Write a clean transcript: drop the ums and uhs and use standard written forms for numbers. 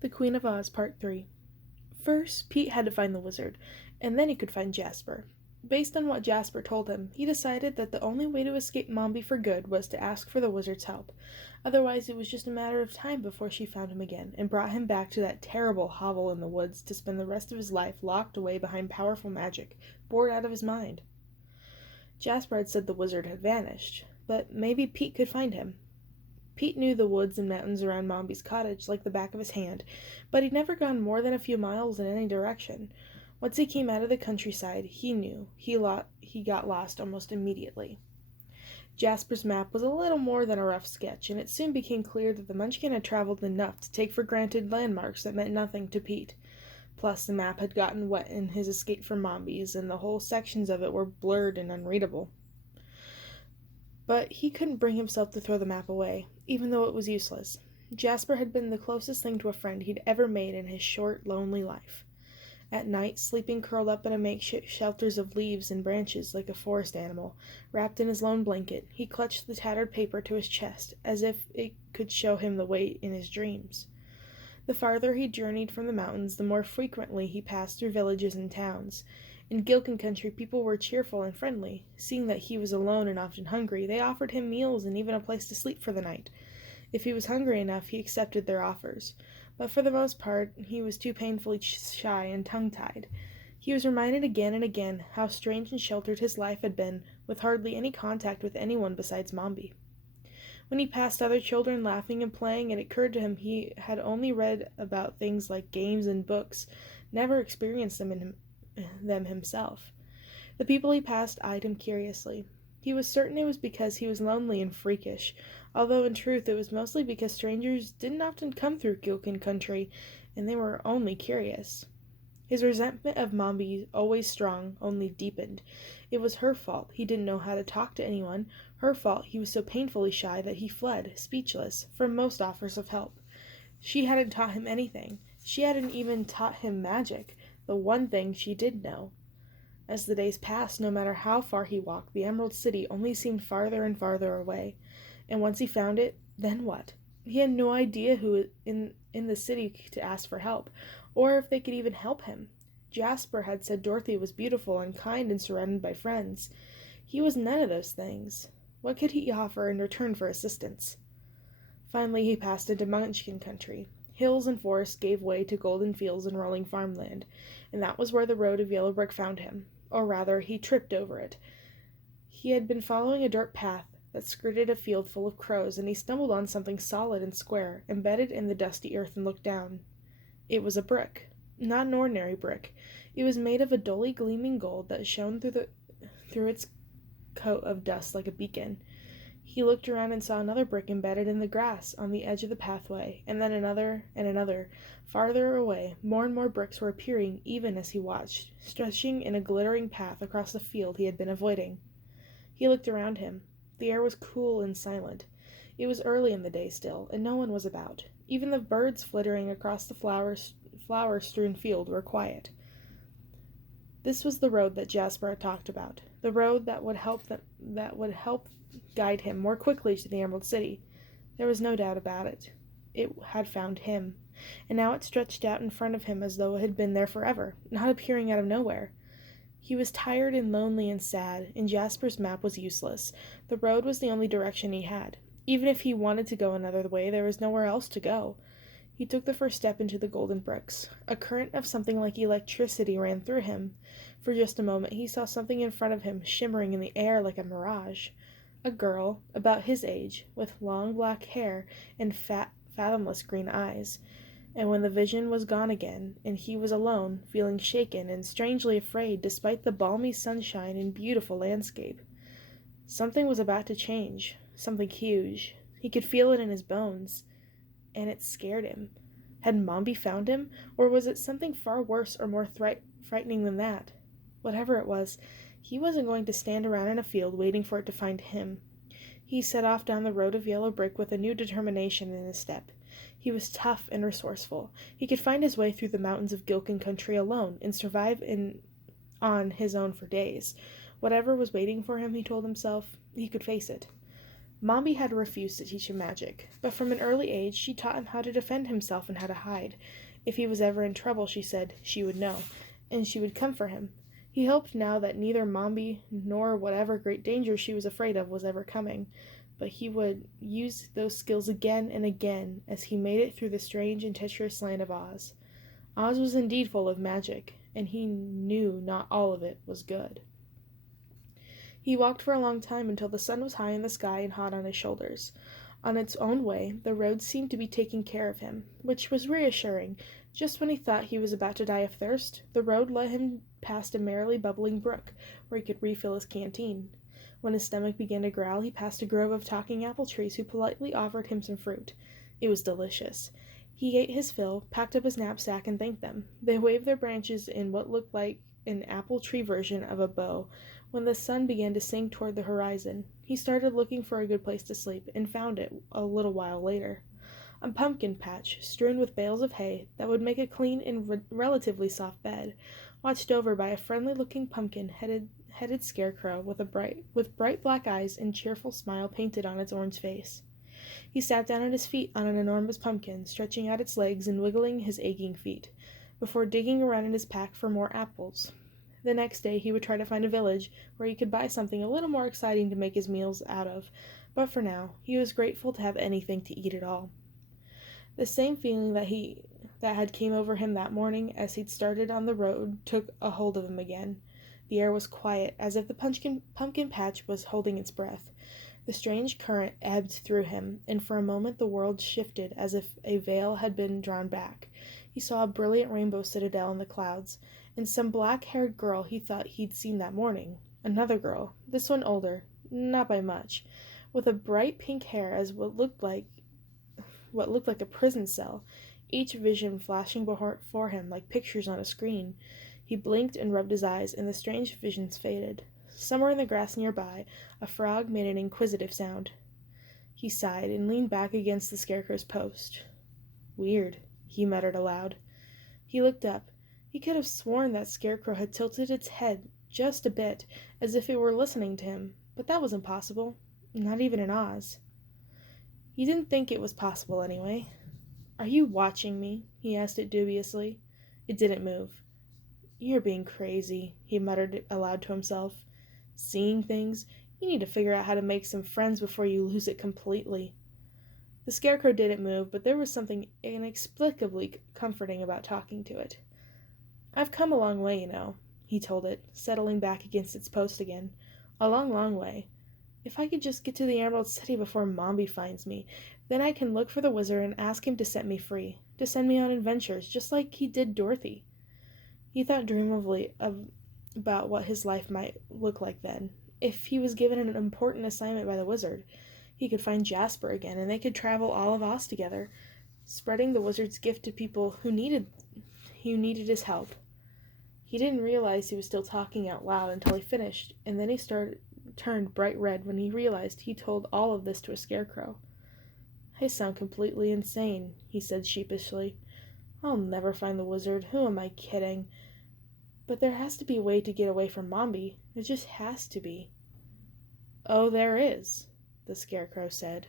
The Queen of Oz, Part 3. First, Pete had to find the wizard, and then he could find Jasper. Based on what Jasper told him, he decided that the only way to escape Mombi for good was to ask for the wizard's help. Otherwise, it was just a matter of time before she found him again and brought him back to that terrible hovel in the woods to spend the rest of his life locked away behind powerful magic, bored out of his mind. Jasper had said the wizard had vanished, but maybe Pete could find him. Pete knew the woods and mountains around Mombi's cottage like the back of his hand, but he'd never gone more than a few miles in any direction. Once he came out of the countryside, he knew he got lost almost immediately. Jasper's map was a little more than a rough sketch, and it soon became clear that the Munchkin had traveled enough to take for granted landmarks that meant nothing to Pete. Plus, the map had gotten wet in his escape from Mombi's, and the whole sections of it were blurred and unreadable. But he couldn't bring himself to throw the map away, even though it was useless. Jasper had been the closest thing to a friend he'd ever made in his short, lonely life. At night, sleeping curled up in a makeshift shelters of leaves and branches like a forest animal, wrapped in his lone blanket, he clutched the tattered paper to his chest, as if it could show him the way in his dreams. The farther he journeyed from the mountains, the more frequently he passed through villages and towns. In Gillikin country, people were cheerful and friendly. Seeing that he was alone and often hungry, they offered him meals and even a place to sleep for the night. If he was hungry enough, he accepted their offers. But for the most part, he was too painfully shy and tongue-tied. He was reminded again and again how strange and sheltered his life had been, with hardly any contact with anyone besides Mombi. When he passed other children laughing and playing, it occurred to him he had only read about things like games and books, never experienced them himself. The people he passed eyed him curiously. He was certain it was because he was lonely and freakish, although in truth it was mostly because strangers didn't often come through Gillikin country, and they were only curious. His resentment of Mombi, always strong, only deepened. It was her fault he didn't know how to talk to anyone, her fault he was so painfully shy that he fled, speechless, from most offers of help. She hadn't taught him anything. She hadn't even taught him magic, the one thing she did know. As the days passed, no matter how far he walked, the Emerald City only seemed farther and farther away. And once he found it, then what? He had no idea who in the city to ask for help, or if they could even help him. Jasper had said Dorothy was beautiful and kind and surrounded by friends. He was none of those things. What could he offer in return for assistance? Finally he passed into Munchkin country. Hills and forests gave way to golden fields and rolling farmland, and that was where the road of yellow brick found him. Or rather, he tripped over it. He had been following a dirt path that skirted a field full of crows, and he stumbled on something solid and square, embedded in the dusty earth, and looked down. It was a brick. Not an ordinary brick. It was made of a dully gleaming gold that shone through its coat of dust like a beacon. He looked around and saw another brick embedded in the grass on the edge of the pathway, and then another and another. Farther away, more and more bricks were appearing even as he watched, stretching in a glittering path across the field he had been avoiding. He looked around him. The air was cool and silent. It was early in the day still, and no one was about. Even the birds flittering across the flower-strewn field were quiet. This was the road that Jasper had talked about, the road that would help guide him more quickly to the Emerald City. There was no doubt about it. It had found him, and now it stretched out in front of him as though it had been there forever, not appearing out of nowhere. He was tired and lonely and sad, and Jasper's map was useless. The road was the only direction he had. Even if he wanted to go another way, there was nowhere else to go. He took the first step into the golden bricks. A current of something like electricity ran through him. For just a moment he saw something in front of him, shimmering in the air like a mirage. A girl, about his age, with long black hair and fathomless green eyes. And when the vision was gone again, and he was alone, feeling shaken and strangely afraid despite the balmy sunshine and beautiful landscape. Something was about to change, something huge. He could feel it in his bones, and it scared him. Had Mombi found him, or was it something far worse or more frightening than that? Whatever it was, he wasn't going to stand around in a field waiting for it to find him. He set off down the road of yellow brick with a new determination in his step. He was tough and resourceful. He could find his way through the mountains of Gillikin country alone and survive on his own for days. Whatever was waiting for him, he told himself, he could face it. Mombi had refused to teach him magic, but from an early age she taught him how to defend himself and how to hide. If he was ever in trouble, she said, she would know, and she would come for him. He hoped now that neither Mombi nor whatever great danger she was afraid of was ever coming, but he would use those skills again and again as he made it through the strange and treacherous land of Oz. Oz was indeed full of magic, and he knew not all of it was good. He walked for a long time until the sun was high in the sky and hot on his shoulders. On its own way, the road seemed to be taking care of him, which was reassuring. Just when he thought he was about to die of thirst, the road led him past a merrily bubbling brook, where he could refill his canteen. When his stomach began to growl, he passed a grove of talking apple trees who politely offered him some fruit. It was delicious. He ate his fill, packed up his knapsack, and thanked them. They waved their branches in what looked like an apple tree version of a bow. When the sun began to sink toward the horizon, he started looking for a good place to sleep, and found it a little while later. A pumpkin patch, strewn with bales of hay that would make a clean and relatively soft bed, watched over by a friendly-looking pumpkin-headed scarecrow with bright black eyes and cheerful smile painted on its orange face. He sat down at his feet on an enormous pumpkin, stretching out its legs and wiggling his aching feet, before digging around in his pack for more apples. The next day he would try to find a village where he could buy something a little more exciting to make his meals out of, but for now he was grateful to have anything to eat at all. The same feeling that had came over him that morning as he'd started on the road took a hold of him again. The air was quiet, as if the pumpkin patch was holding its breath. The strange current ebbed through him, and for a moment the world shifted as if a veil had been drawn back. He saw a brilliant rainbow citadel in the clouds, and some black-haired girl he thought he'd seen that morning. Another girl, this one older, not by much, with a bright pink hair as what looked like a prison cell, each vision flashing before him like pictures on a screen. He blinked and rubbed his eyes, and the strange visions faded. Somewhere in the grass nearby, a frog made an inquisitive sound. He sighed and leaned back against the scarecrow's post. Weird, he muttered aloud. He looked up. He could have sworn that scarecrow had tilted its head just a bit, as if it were listening to him, but that was impossible. Not even in Oz. He didn't think it was possible, anyway. "Are you watching me?" he asked it dubiously. It didn't move. "You're being crazy," he muttered aloud to himself. "Seeing things? You need to figure out how to make some friends before you lose it completely." The scarecrow didn't move, but there was something inexplicably comforting about talking to it. "I've come a long way, you know," he told it, settling back against its post again. "A long, long way. If I could just get to the Emerald City before Mombi finds me, then I can look for the wizard and ask him to set me free, to send me on adventures, just like he did Dorothy." He thought dreamily about what his life might look like then. If he was given an important assignment by the wizard, he could find Jasper again, and they could travel all of Oz together, spreading the wizard's gift to people who needed his help. He didn't realize he was still talking out loud until he finished, and then he turned bright red when he realized he told all of this to a scarecrow. "I sound completely insane," he said sheepishly. "I'll never find the wizard. Who am I kidding? But there has to be a way to get away from Mombi. There just has to be." "Oh, there is," the scarecrow said.